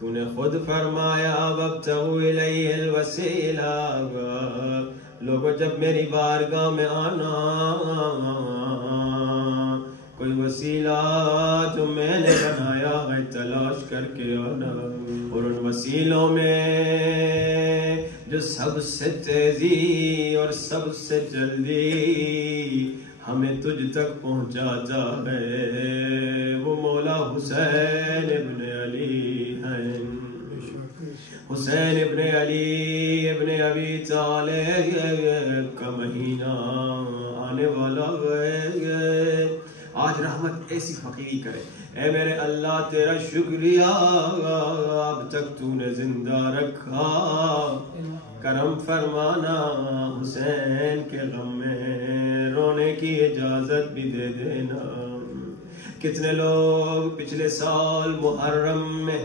تو نے خود فرمایا وابتغوا الیہ الوسیلہ، لوگوں جب میری بارگاہ میں آنا کوئی وسیلہ جو میں نے بنایا ہے تلاش کر کے آنا، اور ان وسیلوں میں جو سب سے تیزی اور سب سے جلدی ہمیں تجھ تک پہنچاتا ہے وہ مولا حسین ابن علی ہیں۔ حسین ابن علی ابن ابی طالب کا مہینہ آنے والا ہے۔ آج رحمت ایسی فقیری کرے، اے میرے اللہ تیرا شکریہ اب تک تو نے زندہ رکھا، کرم فرمانا حسین کے غم میں رونے کی اجازت بھی دے دینا۔ کتنے لوگ پچھلے سال محرم میں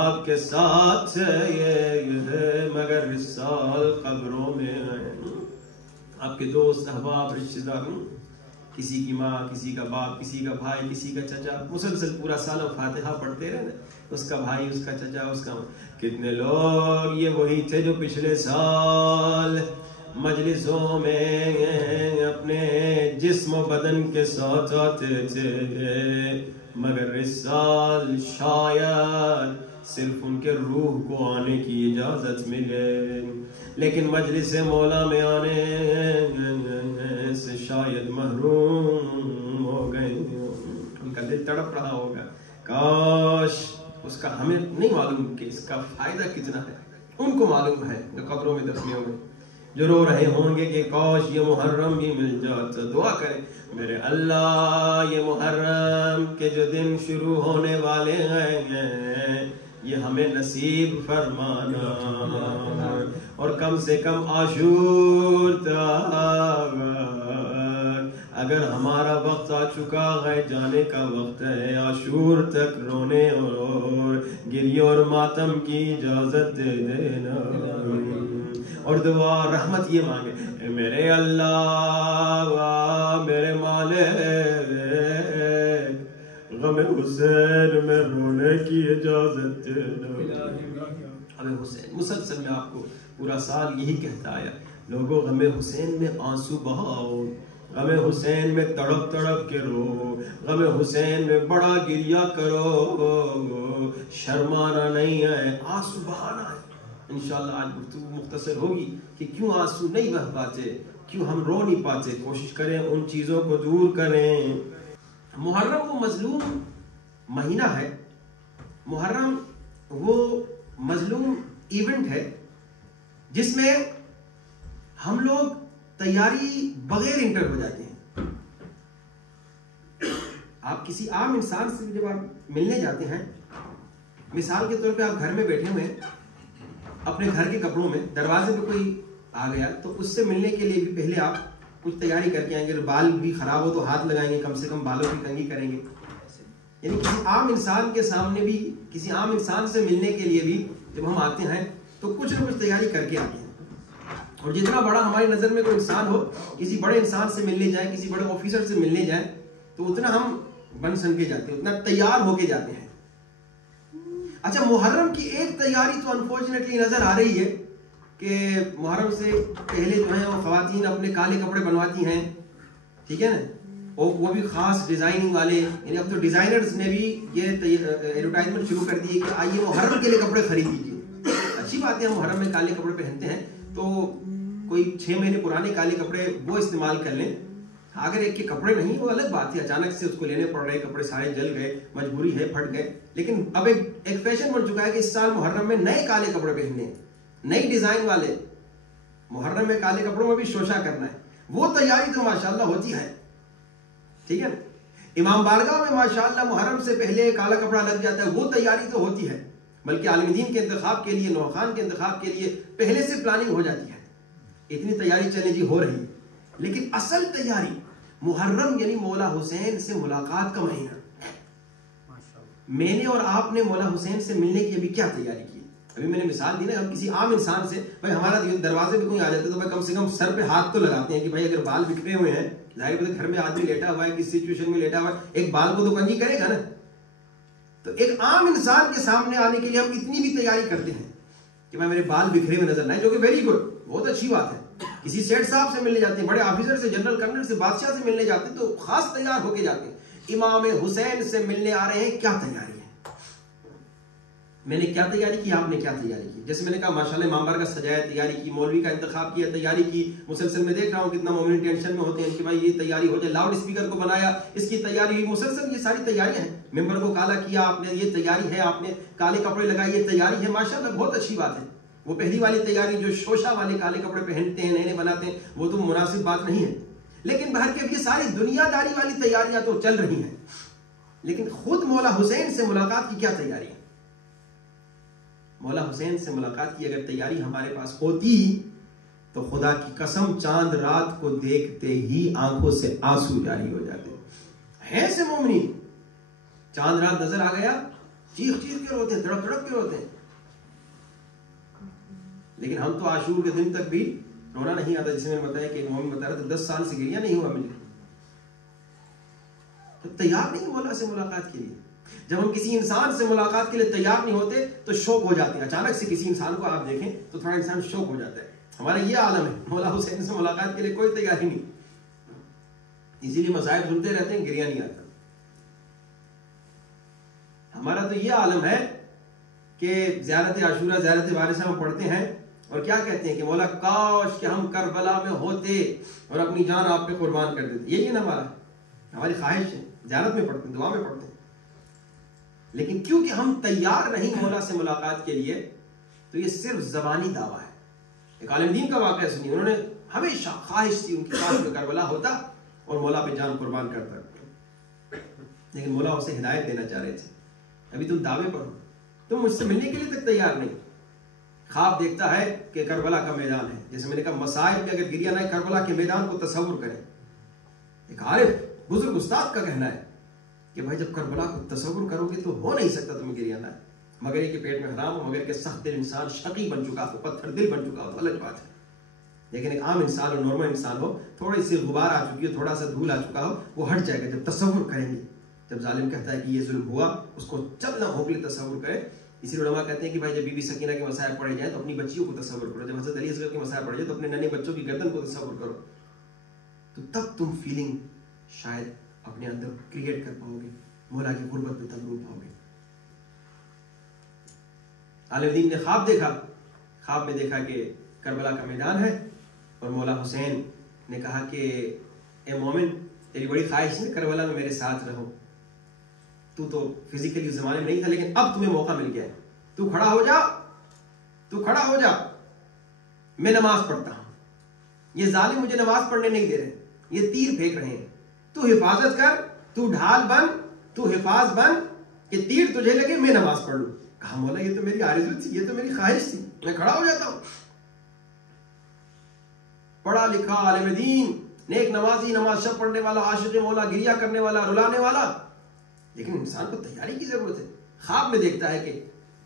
آپ کے ساتھ مگر اس سال قبروں میں ہیں، آپ کے دوست احباب رشتہ دار، کسی کی ماں، کسی کا باپ، کسی کا بھائی، کسی کا چچا، مسلسل پورا سال فاتحہ پڑھتے رہے، اس کا بھائی، اس کا چچا، اس کا کتنے لوگ یہ وہی تھے جو پچھلے سال مجلسوں میں اپنے جسم و بدن کے ساتھ آتے تھے، مگر اس سال شاید صرف ان کے روح کو آنے کی اجازت ملے، لیکن مجلس مولا میں آنے سے شاید محروم ہو گئے، ان کا دل تڑپ رہا ہوگا، کاش اس کا ہمیں نہیں معلوم کہ اس کا فائدہ کتنا ہے، ان کو معلوم ہے جو قبروں میں دفنے ہوئے، جو رو رہے ہوں گے کہ کاش یہ محرم بھی مل جاتا۔ دعا کریں میرے اللہ یہ محرم کے جو دن شروع ہونے والے ہیں یہ ہمیں نصیب فرمانا، اور کم سے کم عاشور تک اگر ہمارا وقت آ چکا ہے، جانے کا وقت ہے، عاشور تک رونے اور گریے اور ماتم کی اجازت دے دینا، اور دعا رحمت یہ مانگے اے میرے اللہ میرے مالک غم حسین میں رونے کی اجازت دینا۔ غم حسین مسلسل میں آپ کو پورا سال یہی کہتا آیا، لوگوں غم حسین میں آنسو بہاؤ، غم حسین میں تڑپ تڑپ کے رو، غم حسین میں بڑا گریہ کرو، شرمانا نہیں ہے، آنسو بہانا ہے۔ انشاءاللہ آج گفتگو مختصر ہوگی کہ کیوں آنسو نہیں بہہ پاتے، کیوں ہم رو نہیں پاتے، کوشش کریں ان چیزوں کو دور کریں۔ محرم وہ مظلوم مہینہ ہے، محرم وہ مظلوم ایونٹ ہے جس میں ہم لوگ تیاری بغیر انٹر ہو جاتے ہیں۔ آپ کسی عام انسان سے جب آپ ملنے جاتے ہیں، مثال کے طور پہ آپ گھر میں بیٹھے ہوئے ہیں اپنے گھر کے کپڑوں میں، دروازے پہ کوئی آ گیا تو اس سے ملنے کے لیے بھی پہلے آپ کچھ تیاری کر کے آئیں گے، بال بھی خراب ہو تو ہاتھ لگائیں گے، کم سے کم بالوں کی کنگھی کریں گے، یعنی کسی عام انسان کے سامنے بھی، کسی عام انسان سے ملنے کے لیے بھی جب ہم آتے ہیں تو کچھ نہ کچھ تیاری کر کے آتے ہیں، اور جتنا بڑا ہماری نظر میں کوئی انسان ہو، کسی بڑے انسان سے ملنے جائیں، کسی بڑے آفیسر سے ملنے جائیں تو اتنا ہم بن سن کے جاتے ہیں، اتنا تیار ہو کے جاتے ہیں۔ اچھا محرم کی ایک تیاری تو انفارچونیٹلی نظر آ رہی ہے کہ محرم سے پہلے جو ہیں وہ خواتین اپنے کالے کپڑے بنواتی ہیں، ٹھیک ہے نا، اور وہ بھی خاص ڈیزائننگ والے، یعنی اب تو ڈیزائنرز نے بھی یہ ایڈورٹائزمنٹ شروع کر دی ہے کہ آئیے محرم کے لیے کپڑے خرید لیجیے۔ اچھی بات ہے، ہم محرم میں کالے کپڑے پہنتے ہیں تو کوئی 6 مہینے پرانے کالے کپڑے وہ استعمال کر لیں، اگر ایک کے کپڑے نہیں وہ الگ بات ہے، اچانک سے اس کو لینے پڑ رہے، کپڑے سارے جل گئے، مجبوری ہے، پھٹ گئے، لیکن اب ایک فیشن بن چکا ہے کہ اس سال محرم میں نئے کالے کپڑے پہننے ہیں، نئی ڈیزائن والے، محرم میں کالے کپڑوں میں بھی شوشہ کرنا ہے، وہ تیاری تو ماشاءاللہ ہوتی ہے، ٹھیک ہے نا۔ امام بارگاہ میں ماشاءاللہ محرم سے پہلے کالا کپڑا لگ جاتا ہے، وہ تیاری تو ہوتی ہے، بلکہ عالم دین کے انتخاب کے لیے، نوخان کے انتخاب کے لیے پہلے سے پلاننگ ہو جاتی ہے، اتنی تیاری چلے جی ہو رہی ہے، لیکن اصل تیاری محرم یعنی مولا حسین سے ملاقات کا مہینہ۔ میں نے اور آپ نے مولا حسین سے ملنے کی ابھی کیا تیاری کی؟ ابھی میں نے مثال دی نا، ہم کسی عام انسان سے، بھائی ہمارا دروازے پہ کوئی آ جاتا ہے تو بھائی کم سے کم سر پہ ہاتھ تو لگاتے ہیں کہ بھائی اگر بال بکھرے ہوئے ہیں، ظاہر بات ہے گھر میں آدمی لیٹا ہوا ہے، کس سچویشن میں لیٹا ہوا ہے، ایک بال کو تو کنجی کرے گا نا، تو ایک عام انسان کے سامنے آنے کے لیے ہم اتنی بھی تیاری کرتے ہیں کہ میں میرے بال بکھرے ہوئے نظر نہ آئے، جو کہ ویری گڈ، بہت اچھی بات ہے. کسی سیٹ صاحب سے ملنے جاتے ہیں، بڑے آفیسر سے، جنرل کرنل سے، بادشاہ سے ملنے جاتے ہیں تو خاص تیار ہو کے جاتے ہیں. امام حسین سے ملنے آ رہے ہیں، کیا تیاری ہے؟ میں نے کیا تیاری کی، آپ نے کیا تیاری کی؟ جیسے میں نے کہا ماشاءاللہ امام بارگاہ سجایا، تیاری کی، مولوی کا انتخاب کیا، تیاری کی. مسلسل میں دیکھ رہا ہوں کتنا مومن ٹینشن میں ہوتے ہیں کہ بھائی یہ تیاری ہو جائے، لاؤڈ اسپیکر کو بنایا، اس کی تیاری ہوئی، مسلسل یہ ساری تیاریاں ہیں. ممبر کو کالا کیا آپ نے، یہ تیاری ہے. آپ نے کالے کپڑے لگائے، یہ تیاری ہے. ماشاءاللہ بہت اچھی بات ہے. وہ پہلی والی تیاری جو شوشا والے کالے کپڑے پہنتے ہیں، نئے نئے بناتے ہیں، وہ تو مناسب بات نہیں ہے. لیکن بہر کے یہ ساری دنیا داری والی تیاریاں تو چل رہی ہیں، لیکن خود مولا حسین سے ملاقات کی کیا تیاری ہے؟ مولا حسین سے ملاقات کی اگر تیاری ہمارے پاس ہوتی تو خدا کی قسم چاند رات کو دیکھتے ہی آنکھوں سے آنسو جاری ہو جاتے ہیں. سے مومنین چاند رات نظر آ گیا، چیخ چیخ کے روتے ہیں، تڑپ تڑپ کے روتے ہیں. لیکن ہم تو عاشور کے دن تک بھی رونا نہیں آتا. جسے میں نے بتایا کہ ایک مومن بتا رہا تھا 10 سال سے گریہ نہیں ہوا مجھے. تو تیار نہیں مولا سے ملاقات کے لیے. جب ہم کسی انسان سے ملاقات کے لیے تیار نہیں ہوتے تو شوق ہو جاتے ہیں. اچانک سے کسی انسان کو آپ دیکھیں تو تھوڑا انسان شوق ہو جاتا ہے. ہمارا یہ عالم ہے، مولا حسین سے ملاقات کے لیے کوئی تیاری نہیں. اسی لیے مصائب سنتے رہتے ہیں، گریہ نہیں آتا. ہمارا تو یہ عالم ہے کہ زیارت عاشورہ، زیارت وارثہ ہم پڑھتے ہیں اور کیا کہتے ہیں کہ مولا کاش کہ ہم کربلا میں ہوتے اور اپنی جان آپ پہ قربان کر دیتے. یہی ہے نا ہماری خواہش ہے. زیارت میں پڑھتے ہیں، دعا میں پڑھتے ہیں. لیکن کیونکہ ہم تیار نہیں مولا سے ملاقات کے لیے تو یہ صرف زبانی دعویٰ ہے. ایک عالم دین کا واقعہ سنی، انہوں نے ہمیشہ خواہش تھی ان کی خواہش میں کربلا ہوتا اور مولا پہ جان قربان کرتا، لیکن مولا اسے ہدایت دینا چاہ رہے تھے. ابھی تم دعوے پر ہو، تم مجھ سے ملنے کے لیے تک تیار نہیں. خواب دیکھتا ہے کہ کربلا کا میدان ہے. جیسے میں نے کہا مصائب میں اگر گریہ نہ ہے، کربلا کے میدان کو تصور کریں. ایک عارف بزرگ استاد کا کہنا ہے کہ بھائی جب کربلا کو تصور کرو گے تو ہو نہیں سکتا تمہیں گریہ نہ ہے، مگر یہ کہ پیٹ میں حرام ہو، مگر کہ سخت دل انسان شقی بن چکا ہو، پتھر دل بن چکا ہو تو الگ بات ہے. لیکن ایک عام انسان اور نارمل انسان ہو، تھوڑی سی غبار آ چکی ہو، تھوڑا سا دھول آ چکا ہو، وہ ہٹ جائے گا جب تصور کریں گے. جب ظالم کہتا ہے کہ یہ ظلم ہوا، اس کو چلنا ہو کے لیے تصور کرے. اسی لیے علماء کہتے ہیں کہ بھائی جب بی بی سکینہ کے مسائب پڑے جائیں تو اپنی بچیوں کو تصور کرو. جب حضرت علی اصغر کے مسائب پڑے جائیں تو اپنے ننے بچوں کی گردن کو تصور کرو. تو تب تم فیلنگ شاید اپنے اندر کریٹ کر پاؤ گے، مولا کی غربت پہ تب رو پاؤ گے. عالم دین نے خواب دیکھا. خواب میں دیکھا کہ کربلا کا میدان ہے اور مولا حسین نے کہا کہ اے مومن، تیری بڑی خواہش ہے کربلا میں میرے ساتھ رہو. تو فزیکلی اس زمانے میں نہیں تھا، لیکن اب تمہیں موقع مل گیا ہے. تو کھڑا ہو جا، تو کھڑا ہو جا، میں نماز پڑھتا ہوں. یہ ظالم مجھے نماز پڑھنے نہیں دے رہے، یہ تیر پھینک رہے ہیں. تو حفاظت کر، تو ڈھال بن، تو حفاظ بن کہ تیر تجھے لگے، میں نماز پڑھ لوں. کہا مولا یہ تو میری آرزو تھی، یہ تو میری خواہش تھی، میں کھڑا ہو جاتا ہوں. پڑھا لکھا عالم دین، نیک نمازی، نماز شب پڑھنے والا، عاشق مولا، گریہ کرنے والا، رلانے والا. لیکن انسان کو تیاری کی ضرورت ہے. خواب میں دیکھتا ہے کہ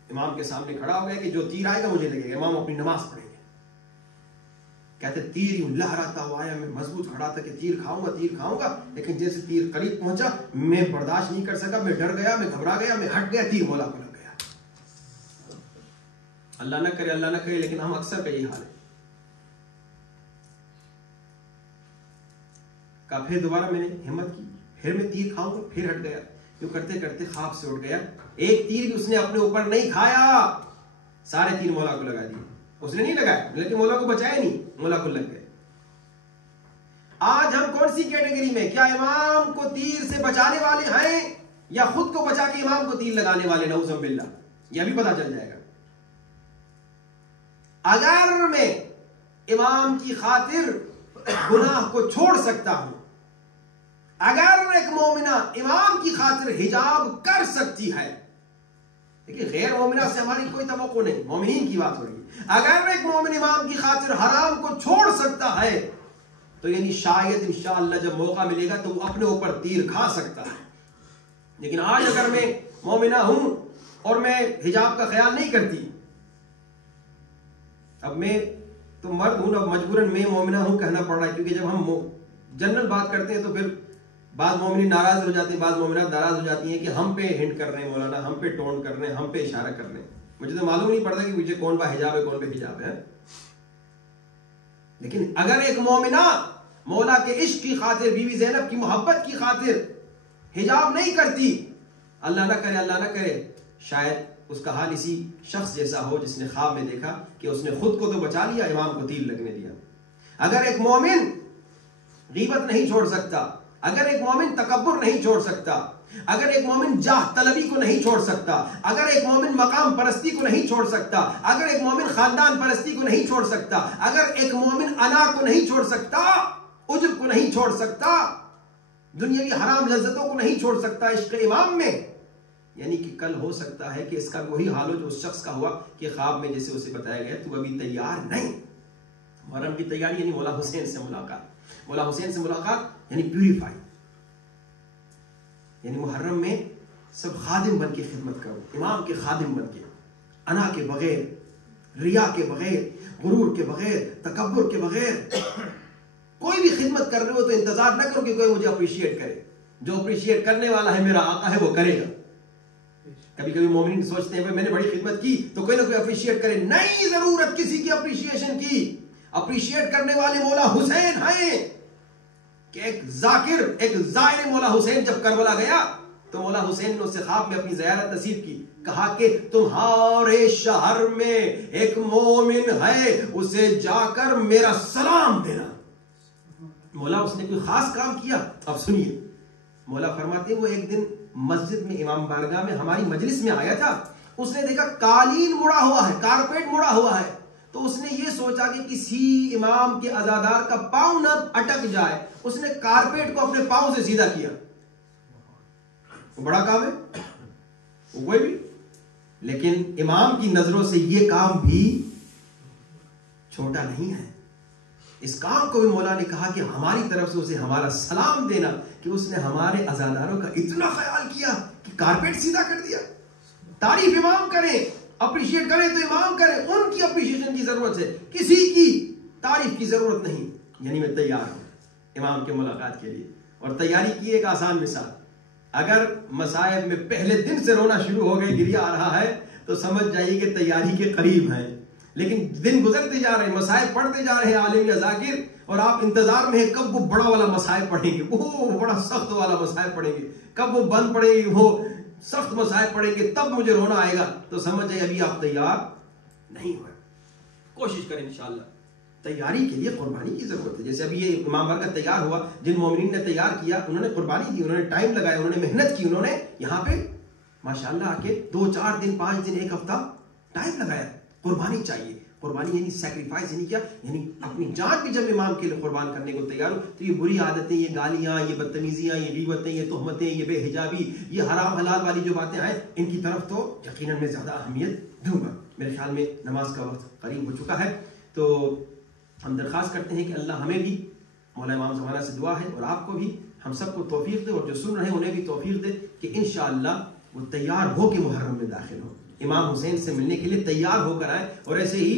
امام کے سامنے کھڑا ہو گیا کہ جو تیر آئے گا مجھے لگے گا، امام اپنی نماز پڑھیں گے. کہتے تیر یوں لہراتا ہوا آیا، میں مضبوط کھڑا تھا کہ تیر کھاؤں گا، لیکن جیسے تیر قریب پہنچا میں برداشت نہیں کر سکا، میں ڈر گیا، میں گھبرا گیا، میں ہٹ گیا، تیر مولا کو لگ گیا. اللہ نہ کرے لیکن ہم اکثر کا یہی حال ہے. کہا پھر دوبارہ میں نے ہمت کی، پھر میں تیر کھاؤں گا، پھر ہٹ گیا. جو کرتے کرتے خواب سے اٹھ گیا. ایک تیر بھی اس نے اپنے اوپر نہیں کھایا، سارے تیر مولا کو لگا دیے. اس نے نہیں لگایا لیکن مولا کو بچایا نہیں، مولا کو لگ گئے. آج ہم کون سی کیٹیگری میں، کیا امام کو تیر سے بچانے والے ہیں یا خود کو بچا کے امام کو تیر لگانے والے؟ نعوذ باللہ. یہ بھی پتا چل جائے گا. اگر میں امام کی خاطر گناہ کو چھوڑ سکتا ہوں، اگر ایک مومنہ امام کی خاطر حجاب کر سکتی ہے، لیکن غیر مومنہ سے ہماری کوئی توقع نہیں، مومنین کی بات ہو رہی ہے. اگر ایک مومن امام کی خاطر حرام کو چھوڑ سکتا ہے تو یعنی شاید انشاءاللہ جب موقع ملے گا تو وہ اپنے اوپر تیر کھا سکتا ہے. لیکن آج اگر میں مومنہ ہوں اور میں حجاب کا خیال نہیں کرتی، اب میں تو مرد ہوں، اب مجبوراً میں مومنہ ہوں کہنا پڑ رہا ہے، کیونکہ جب ہم جنرل بات کرتے ہیں تو پھر بعض مومنین ناراض ہو جاتے ہیں، بعض مومنات ناراض ہو جاتی ہیں کہ ہم پہ ہنٹ کر رہے ہیں مولانا، ہم پہ ٹون کر رہے ہیں، ہم پہ اشارہ کر رہے ہیں. مجھے تو معلوم نہیں پڑتا کہ پیچھے کون پہ حجاب ہے کون پہ حجاب ہے. لیکن اگر ایک مومنہ مولا کے عشق کی خاطر، بیوی زینب کی محبت کی خاطر حجاب نہیں کرتی، اللہ نہ کرے شاید اس کا حال اسی شخص جیسا ہو جس نے خواب میں دیکھا کہ اس نے خود کو تو بچا لیا، امام کو تیر لگنے دیا. اگر ایک مومن غیبت نہیں چھوڑ سکتا، اگر ایک مومن تکبر نہیں چھوڑ سکتا، اگر ایک مومن جاہ طلبی کو نہیں چھوڑ سکتا، اگر ایک مومن مقام پرستی کو نہیں چھوڑ سکتا، اگر ایک مومن خاندان پرستی کو نہیں چھوڑ سکتا، اگر ایک مومن انا کو نہیں چھوڑ سکتا، عجب کو نہیں چھوڑ سکتا، دنیاوی حرام لذتوں کو نہیں چھوڑ سکتا عشق امام میں، یعنی کہ کل ہو سکتا ہے کہ اس کا وہی حال ہو جو اس شخص کا ہوا کہ خواب میں جیسے اسے بتایا گیا تو ابھی تیار نہیں. محرم کی تیاری یعنی مولا حسین سے ملاقات، مولا حسین سے ملاقات یعنی پیوریفائی، یعنی محرم میں سب خادم بن کے خدمت کرو، امام کے خادم بن کے، انا کے بغیر، ریا کے بغیر، غرور کے بغیر، تکبر کے بغیر. کوئی بھی خدمت کر رہے ہو تو انتظار نہ کرو کہ کوئی مجھے اپریشیٹ کرے، جو اپریشیٹ کرنے والا ہے میرا آقا ہے وہ کرے گا. کبھی کبھی مومنین سوچتے ہیں میں نے بڑی خدمت کی تو کوئی نہ کوئی اپریشیٹ کرے، نہیں ضرورت کسی کی اپریشیشن کی. اپریشیٹ کرنے والے مولا حسین ہیں کہ ایک ذاکر، ایک زائر مولا حسین جب کربلا گیا تو مولا حسین نے اسے خواب میں اپنی زیارت نصیب کی، کہا کہ تمہارے شہر میں ایک مومن ہے، اسے جا کر میرا سلام دینا. مولا اس نے کوئی خاص کام کیا؟ اب سنیے، مولا فرماتے ہیں وہ ایک دن مسجد میں امام بارگاہ میں ہماری مجلس میں آیا تھا، اس نے دیکھا قالین مڑا ہوا ہے، کارپیٹ مڑا ہوا ہے، تو اس نے یہ سوچا کہ کسی امام کے عزادار کا پاؤں نہ اٹک جائے، اس نے کارپیٹ کو اپنے پاؤں سے سیدھا کیا. وہ بڑا کام ہے وہ کوئی بھی، لیکن امام کی نظروں سے یہ کام بھی چھوٹا نہیں ہے. اس کام کو بھی مولا نے کہا کہ ہماری طرف سے اسے ہمارا سلام دینا کہ اس نے ہمارے عزاداروں کا اتنا خیال کیا کہ کارپیٹ سیدھا کر دیا. تعریف امام کریں، اپریشیٹ کریں تو امام کریں، ان کی اپریشیشن کی ضرورت ہے، کسی کی تعریف کی ضرورت نہیں. یعنی میں تیار ہوں امام کے ملاقات کے لیے. اور تیاری کی ایک آسان مثال، اگر مصائب میں پہلے دن سے رونا شروع ہو گئے، گریہ آ رہا ہے، تو سمجھ جائیے کہ تیاری کے قریب ہیں. لیکن دن گزرتے جا رہے ہیں، مصائب پڑھتے جا رہے ہیں عالم یا ذاکر، اور آپ انتظار میں ہیں کب وہ بڑا والا مصائب پڑھیں گے، وہ بڑا سخت والا مصائب پڑھیں گے، کب وہ بند پڑے گی، وہ سخت مصائب پڑیں گے، تب مجھے رونا آئے گا. تو سمجھ جائے ابھی آپ تیار نہیں ہوئے. کوشش کریں انشاءاللہ. تیاری کے لیے قربانی کی ضرورت ہے. جیسے ابھی یہ امام بارگاہ تیار ہوا، جن مومنین نے تیار کیا انہوں نے قربانی دی، انہوں نے ٹائم لگایا، انہوں نے محنت کی، انہوں نے یہاں پہ ماشاءاللہ آ کے 2-4 دن 5 دن 1 ہفتہ ٹائم لگایا. قربانی چاہیے. قربانی یعنی سیکریفائس، یعنی کیا؟ یعنی اپنی جان بھی جب امام کے لیے قربان کرنے کو تیار ہو تو یہ بری عادتیں، یہ گالیاں، یہ بدتمیزیاں، یہ غیبتیں، یہ تہمتیں، یہ بے حجابی، یہ حرام حلال والی جو باتیں ہیں، ان کی طرف تو یقیناً میں زیادہ اہمیت دوں گا. میرے خیال میں نماز کا وقت قریب ہو چکا ہے، تو ہم درخواست کرتے ہیں کہ اللہ ہمیں بھی، مولا امام زمانہ سے دعا ہے اور آپ کو بھی، ہم سب کو توفیق دے، اور جو سن رہے ہیں انہیں بھی توفیق دے کہ انشاءاللہ وہ تیار ہو کے محرم میں داخل ہو، امام حسین سے ملنے کے لیے تیار ہو کر آئے، اور ایسے ہی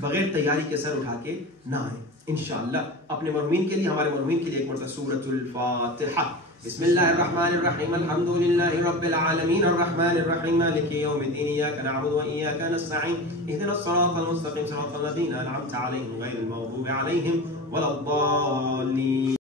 بغیر تیاری کے سر اٹھا کے نہ آئیں. انشاءاللہ اپنے مرحومین کے لیے، ہمارے مرحومین کے لیے ایک مرتبہ سورۃ الفاتحہ. بسم اللہ الرحمن الرحیم، الحمد للہ رب العالمین، الرحمن الرحیم، مالک یوم الدین، ایاک نعبد و ایاک نستعین، اهدنا الصراط المستقیم، صراط الذین انعمت علیہم غیر المغضوب علیہم ولا الضالین.